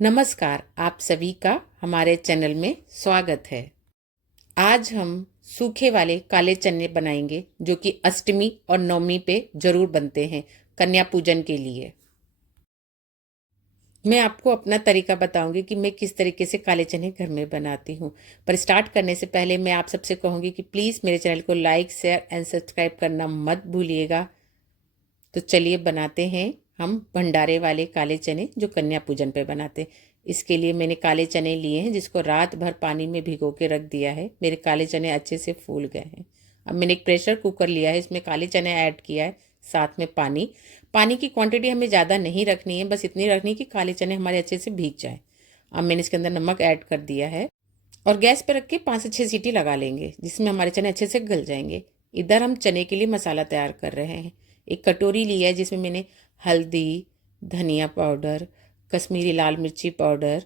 नमस्कार, आप सभी का हमारे चैनल में स्वागत है। आज हम सूखे वाले काले चने बनाएंगे जो कि अष्टमी और नवमी पे जरूर बनते हैं कन्या पूजन के लिए। मैं आपको अपना तरीका बताऊंगी कि मैं किस तरीके से काले चने घर में बनाती हूँ। पर स्टार्ट करने से पहले मैं आप सबसे कहूँगी कि प्लीज़ मेरे चैनल को लाइक, शेयर एंड सब्सक्राइब करना मत भूलिएगा। तो चलिए बनाते हैं हम भंडारे वाले काले चने जो कन्या पूजन पे बनाते हैं। इसके लिए मैंने काले चने लिए हैं जिसको रात भर पानी में भिगो के रख दिया है। मेरे काले चने अच्छे से फूल गए हैं। अब मैंने एक प्रेशर कुकर लिया है, इसमें काले चने ऐड किया है, साथ में पानी। पानी की क्वांटिटी हमें ज़्यादा नहीं रखनी है, बस इतनी रखनी है कि काले चने हमारे अच्छे से भीग जाए। अब मैंने इसके अंदर नमक ऐड कर दिया है और गैस पर रख के 5 से 6 सीटी लगा लेंगे जिसमें हमारे चने अच्छे से गल जाएंगे। इधर हम चने के लिए मसाला तैयार कर रहे हैं। एक कटोरी लिया है जिसमें मैंने हल्दी, धनिया पाउडर, कश्मीरी लाल मिर्ची पाउडर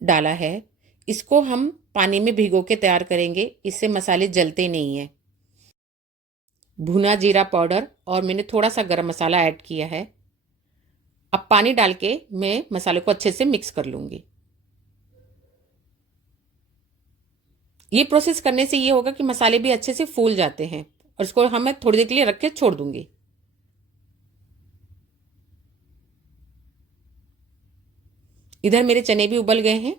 डाला है। इसको हम पानी में भिगो के तैयार करेंगे, इससे मसाले जलते नहीं हैं। भुना जीरा पाउडर और मैंने थोड़ा सा गरम मसाला ऐड किया है। अब पानी डाल के मैं मसाले को अच्छे से मिक्स कर लूंगी। ये प्रोसेस करने से ये होगा कि मसाले भी अच्छे से फूल जाते हैं और इसको हम थोड़ी देर के लिए रख के छोड़ दूंगी। इधर मेरे चने भी उबल गए हैं।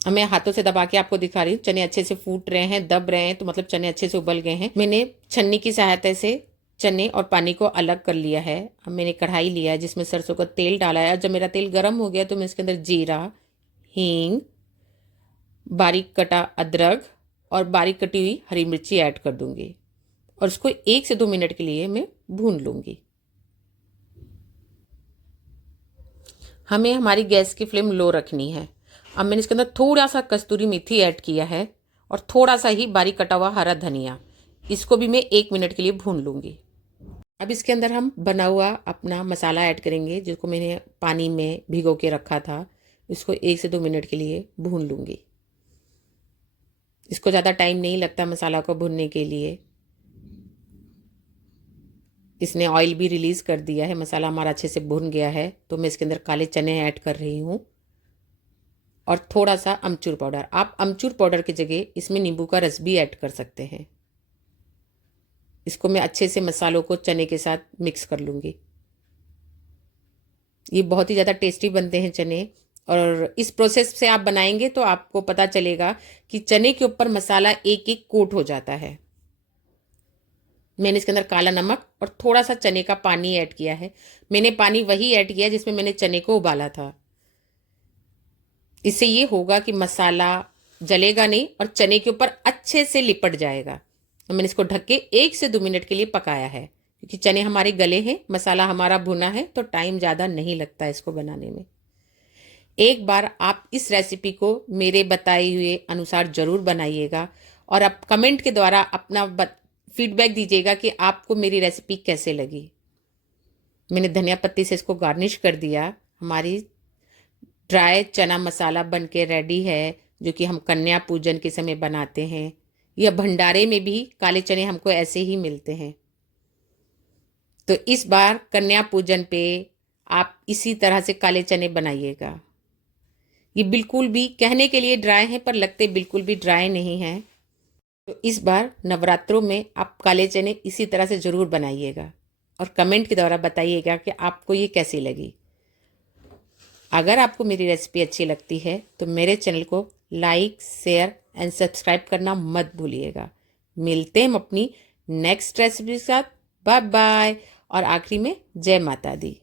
अब मैं हाथों से दबा के आपको दिखा रही हूँ, चने अच्छे से फूट रहे हैं, दब रहे हैं, तो मतलब चने अच्छे से उबल गए हैं। मैंने छन्नी की सहायता से चने और पानी को अलग कर लिया है। अब मैंने कढ़ाई लिया है जिसमें सरसों का तेल डाला है और जब मेरा तेल गर्म हो गया तो मैं इसके अंदर जीरा, हींग, बारीक कटा अदरक और बारीक कटी हुई हरी मिर्ची ऐड कर दूंगी और उसको 1 से 2 मिनट के लिए मैं भून लूंगी। हमें हमारी गैस की फ्लेम लो रखनी है। अब मैंने इसके अंदर थोड़ा सा कस्तूरी मेथी ऐड किया है और थोड़ा सा ही बारीक कटा हुआ हरा धनिया। इसको भी मैं 1 मिनट के लिए भून लूंगी। अब इसके अंदर हम बना हुआ अपना मसाला ऐड करेंगे जिसको मैंने पानी में भिगो के रखा था। इसको 1 से 2 मिनट के लिए भून लूंगी। इसको ज़्यादा टाइम नहीं लगता मसाला को भूनने के लिए। इसने ऑयल भी रिलीज़ कर दिया है, मसाला हमारा अच्छे से भुन गया है। तो मैं इसके अंदर काले चने ऐड कर रही हूँ और थोड़ा सा अमचूर पाउडर। आप अमचूर पाउडर की जगह इसमें नींबू का रस भी ऐड कर सकते हैं। इसको मैं अच्छे से मसालों को चने के साथ मिक्स कर लूँगी। ये बहुत ही ज़्यादा टेस्टी बनते हैं चने और इस प्रोसेस से आप बनाएंगे तो आपको पता चलेगा कि चने के ऊपर मसाला एक एक कोट हो जाता है। मैंने इसके अंदर काला नमक और थोड़ा सा चने का पानी ऐड किया है। मैंने पानी वही ऐड किया जिसमें मैंने चने को उबाला था। इससे ये होगा कि मसाला जलेगा नहीं और चने के ऊपर अच्छे से लिपट जाएगा। तो मैंने इसको ढक के 1 से 2 मिनट के लिए पकाया है क्योंकि चने हमारे गले हैं, मसाला हमारा भुना है, तो टाइम ज़्यादा नहीं लगता इसको बनाने में। एक बार आप इस रेसिपी को मेरे बताए हुए अनुसार ज़रूर बनाइएगा और आप कमेंट के द्वारा अपना फीडबैक दीजिएगा कि आपको मेरी रेसिपी कैसे लगी। मैंने धनिया पत्ती से इसको गार्निश कर दिया। हमारी ड्राई चना मसाला बन के रेडी है जो कि हम कन्या पूजन के समय बनाते हैं। यह भंडारे में भी काले चने हमको ऐसे ही मिलते हैं। तो इस बार कन्या पूजन पे आप इसी तरह से काले चने बनाइएगा। ये बिल्कुल भी कहने के लिए ड्राई हैं पर लगते बिल्कुल भी ड्राई नहीं हैं। तो इस बार नवरात्रों में आप काले चने इसी तरह से ज़रूर बनाइएगा और कमेंट के द्वारा बताइएगा कि आपको ये कैसी लगी। अगर आपको मेरी रेसिपी अच्छी लगती है तो मेरे चैनल को लाइक, शेयर एंड सब्सक्राइब करना मत भूलिएगा। मिलते हैं हम अपनी नेक्स्ट रेसिपी के साथ। बाय बाय और आखिरी में जय माता दी।